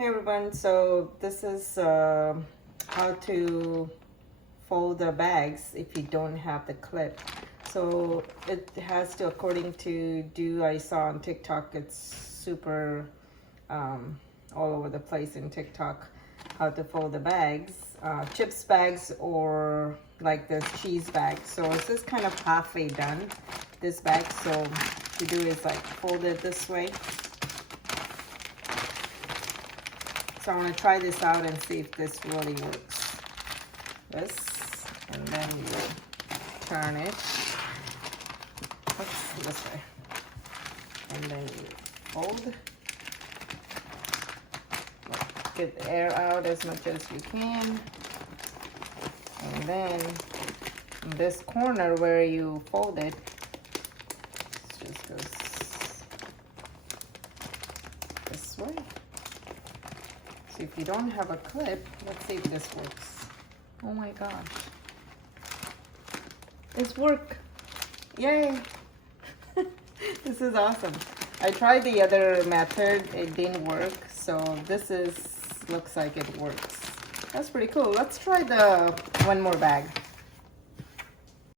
Hey everyone, so this is how to fold the bags if you don't have the clip. So it has to, according to I saw on TikTok, it's super all over the place in TikTok, how to fold the bags, chips bags or like this cheese bag. So this is kind of halfway done, this bag. So what you do is like fold it this way. So I want to try this out and see if this really works. This, and then you turn it. Oops, this way. And then you fold. Get the air out as much as you can. And then in this corner where you fold it, it just goes this way. If you don't have a clip, let's see if this works. Oh my gosh. It's work. Yay. This is awesome. I tried the other method, it didn't work. So this looks like it works. That's pretty cool. Let's try the one more bag.